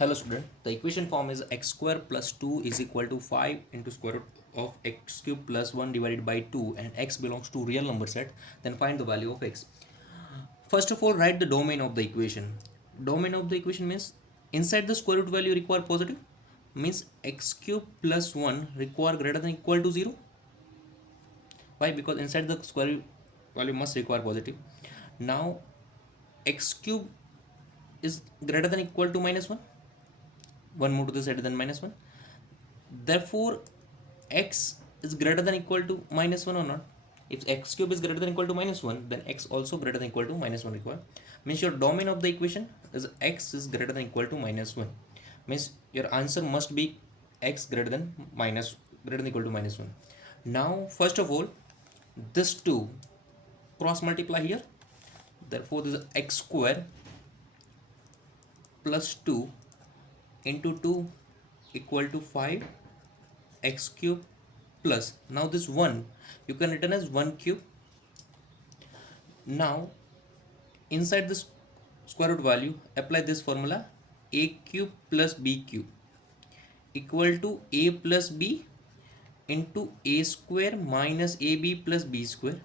Hello student, the equation form is x square plus 2 is equal to 5 into square root of x cube plus 1 divided by 2 and x belongs to real number set, then find the value of x. First of all, write the domain of the equation. Domain of the equation means inside the square root value require positive, means x cube plus 1 require greater than equal to 0. Why? Because inside the square root value must require positive. Now x cube is greater than equal to minus 1. 1 move to the side than minus 1. Therefore, x is greater than equal to minus 1 or not? If x cube is greater than equal to minus 1, then x also greater than equal to minus 1 required. Means your domain of the equation is x is greater than equal to minus 1. Means your answer must be x greater than equal to minus 1. Now, first of all, this 2 cross multiply here. Therefore, this is x square plus 2 into 2 equal to 5 x cube plus, now this 1 you can written as 1 cube. Now inside this square root value apply this formula, a cube plus b cube equal to a plus b into a square minus ab plus b square.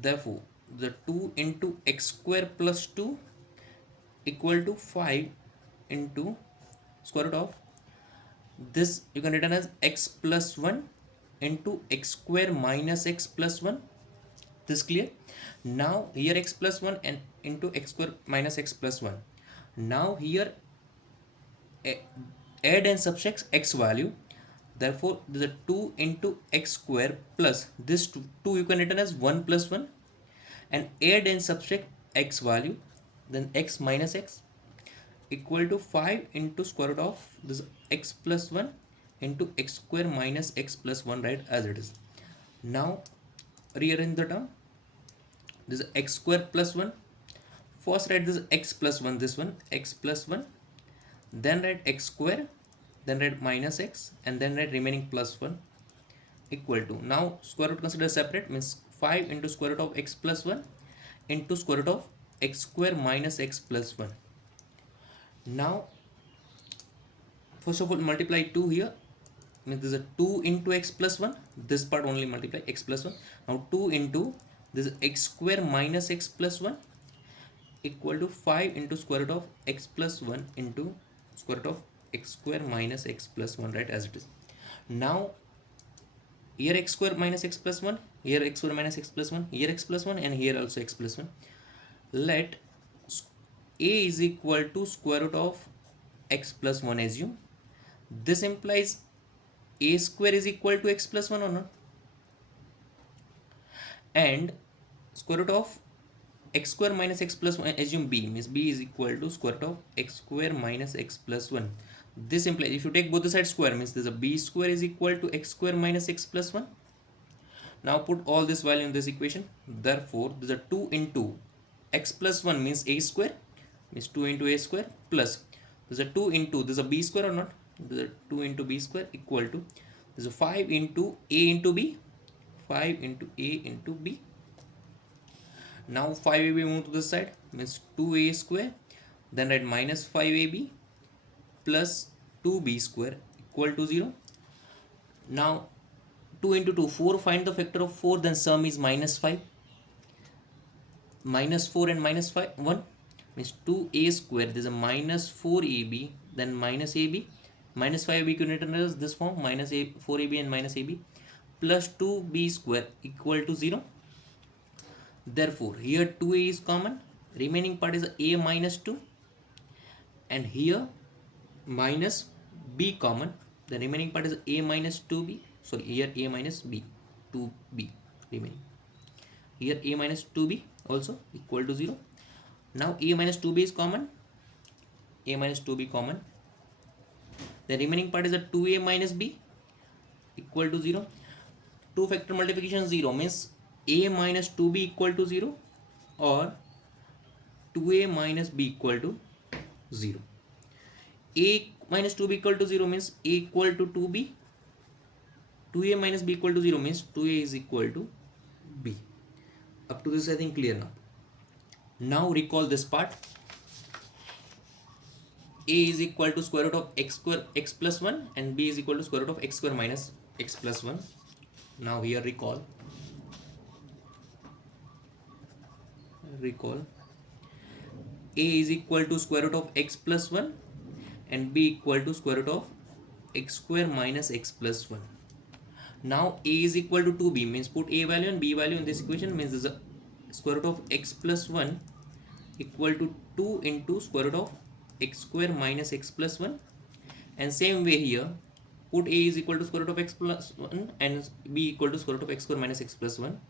Therefore the 2 into x square plus 2 equal to 5 into square root of this, you can written as x plus 1 into x square minus x plus 1. This clear? Now here x plus 1 and into x square minus x plus 1. Now here add and subtract x value. Therefore this is 2 into x square plus this 2 you can written as 1 plus 1 and add and subtract x value, then x minus x equal to 5 into square root of this x plus 1 into x square minus x plus 1, right, as it is. Now rearrange the term. This is x square plus 1. First write this x plus 1, this one x plus 1, then write x square, then write minus x, and then write remaining plus 1 equal to, now square root consider separate, means 5 into square root of x plus 1 into square root of x square minus x plus 1. Now first of all multiply 2 here, means this is a 2 into x plus 1, this part only multiply x plus 1. Now 2 into this is x square minus x plus 1 equal to 5 into square root of x plus 1 into square root of x square minus x plus 1, right, as it is. Now here x square minus x plus 1, here x square minus x plus 1, here x plus 1, and here also x plus 1. Let a is equal to square root of x plus 1 assume. This implies a square is equal to x plus 1 or not? And square root of x square minus x plus 1 assume b, means b is equal to square root of x square minus x plus 1. This implies if you take both the sides square, means there's a b square is equal to x square minus x plus 1. Now put all this value in this equation. Therefore there's a 2 into x plus 1 means a square, means 2 into a square plus there's a 2 into there's a b square or not, there's a 2 into b square equal to there's a 5 into a into b, 5 into a into b. Now 5ab move to this side, means 2a square, then write minus 5ab plus 2b square equal to 0. Now 2 into 2 4, find the factor of 4, then sum is minus 5, minus 4 and minus 5 1, means 2a square, there is a minus 4ab, then minus ab, minus 5ab can written as this form, minus 4ab and minus ab plus 2b square equal to 0. Therefore here 2a is common, remaining part is a minus 2, and here minus b common, the remaining part is a minus 2b, sorry, here a minus b 2b remaining, here a minus 2b also equal to 0. Now a minus 2b is common, a minus 2b common, the remaining part is a 2a minus b equal to 0. 2 factor multiplication 0 means a minus 2b equal to 0 or 2a minus b equal to 0. A minus 2b equal to 0 means a equal to 2b, 2a minus b equal to 0 means 2a is equal to b. Up to this I think clear now. Now recall this part. a is equal to square root of x square x plus 1 and b is equal to square root of x square minus x plus 1. Now here recall a is equal to square root of x plus 1 and b equal to square root of x square minus x plus 1. Now a is equal to 2b means put a value and b value in this equation, means there's a square root of x plus 1 equal to 2 into square root of x square minus x plus 1. And same way here, put a is equal to square root of x plus 1 and b equal to square root of x square minus x plus 1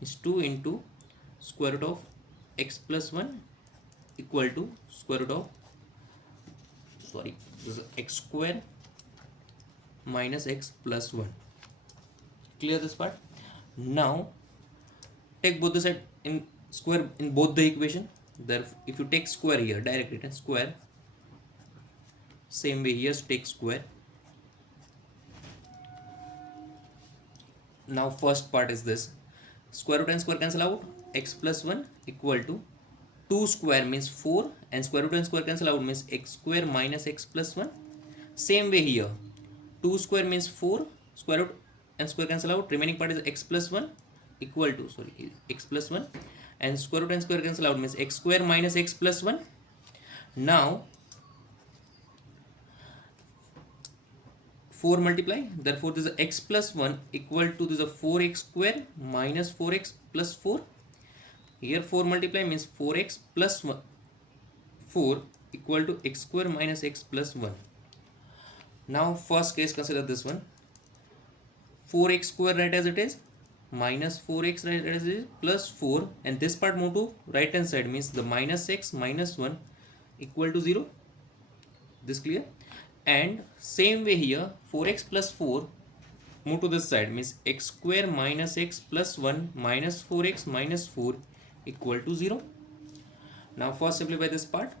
is 2 into square root of x plus 1 equal to square root of this is x square minus x plus 1. Clear this part? Now take both the side in square in both the equation. Therefore if you take square here, direct it as square, same way here take square. Now first part is this, square root and square cancel out, x plus 1 equal to 2 square means 4 and square root and square cancel out means x square minus x plus 1. Same way here, 2 square means 4, square root and square cancel out, remaining part is x plus 1 equal to x plus 1 and square root and square cancel out means x square minus x plus 1. Now 4 multiply, therefore this is x plus 1 equal to this is 4x square minus 4x plus 4. Here 4 multiply means 4x plus 1, 4 equal to x square minus x plus 1. Now first case consider this one, 4x square write as it is minus 4x write as it is plus 4 and this part move to right hand side means the minus x minus 1 equal to 0. This clear? And same way here 4x plus 4 move to this side means x square minus x plus 1 minus 4x minus 4 equal to 0. Now first simplify this part,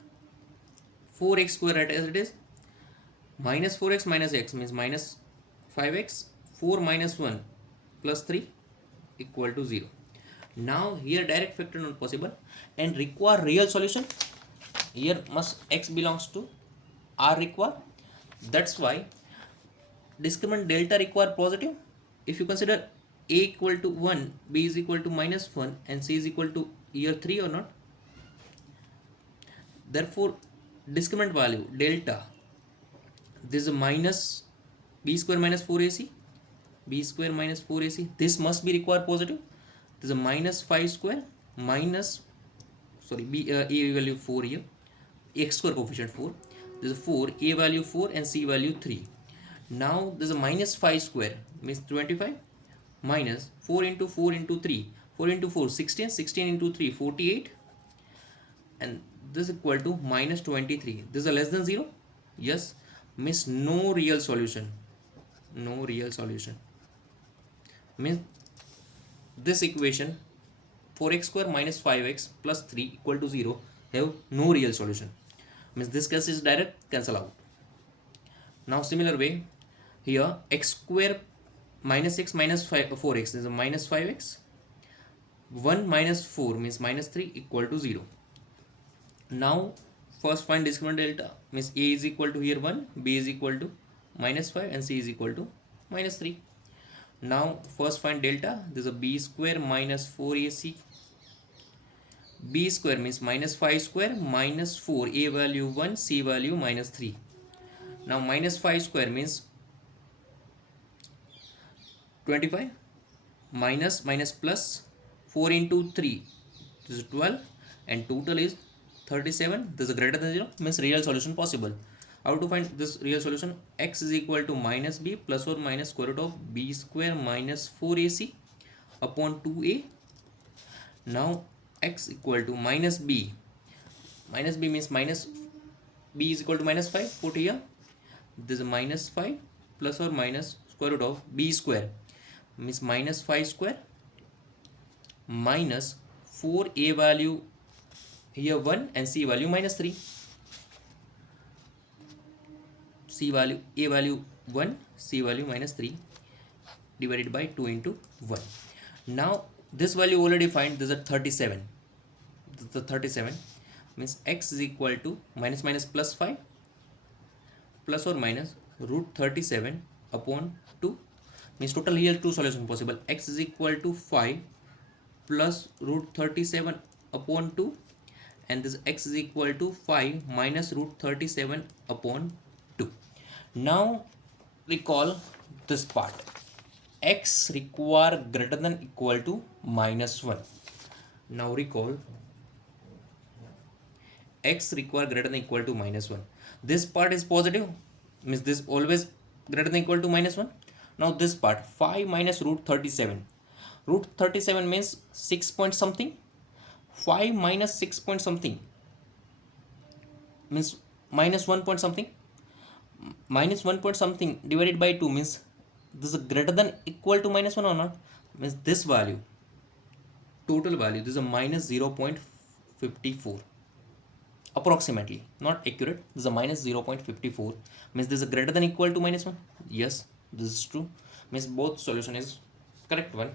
4x square write as it is minus 4x minus x means minus 5x, 4 minus 1 plus 3 equal to 0. Now here direct factor not possible and require real solution. Here must x belongs to R require. That's why discriminant delta require positive. If you consider a equal to 1, b is equal to minus 1 and c is equal to here 3 or not, therefore discriminant value delta, this is a minus b square minus 4ac, b square minus 4ac, this must be required positive. This is a minus 5 square minus b a value 4 here, x square coefficient 4, this is 4, a value 4 and c value 3. Now this is a minus 5 square means 25 minus 4 into 4 into 3, 4 into 4 16, 16 into 3 48 and this is equal to minus 23. This is a less than 0? Yes, means no real solution. No real solution means this equation 4x square minus 5x plus 3 equal to 0 have no real solution, means this case is direct cancel out. Now similar way here x square minus x minus 4x is a minus 5x, 1 minus 4 means minus 3 equal to 0. Now first find discriminant delta means a is equal to here 1, b is equal to minus 5 and c is equal to minus 3. Now first find delta, this is a b square minus 4ac, b square means minus 5 square minus 4, a value 1, c value minus 3. Now minus 5 square means 25 minus minus plus 4 into 3, this is 12 and total is 37. This is greater than 0 means real solution possible. How to find this real solution? X is equal to minus b plus or minus square root of b square minus 4ac upon 2a. Now x equal to minus b means minus b is equal to minus 5, put here, this is minus 5 plus or minus square root of b square means minus 5 square minus 4, a value here 1 and c value minus 3, c value a value 1, c value minus 3 divided by 2 into 1. Now this value already find, this is 37. This is 37 means x is equal to minus minus plus 5 plus or minus root 37 upon 2, means total here two solution possible. X is equal to 5 plus root 37 upon 2, and this x is equal to 5 minus root 37 upon 2. Now recall this part. X require greater than equal to minus 1. Now recall x require greater than equal to minus 1. This part is positive, means this always greater than equal to minus 1. Now this part 5 minus root 37. Root 37 means 6 point something. 5 minus 6 point something means minus 1 point something. Minus 1 point something divided by 2 means this is greater than equal to minus 1 or not, means this value, total value, this is a minus 0.54 approximately, not accurate. This is a minus 0.54, means this is greater than equal to minus 1. Yes, this is true, means both solution is correct one.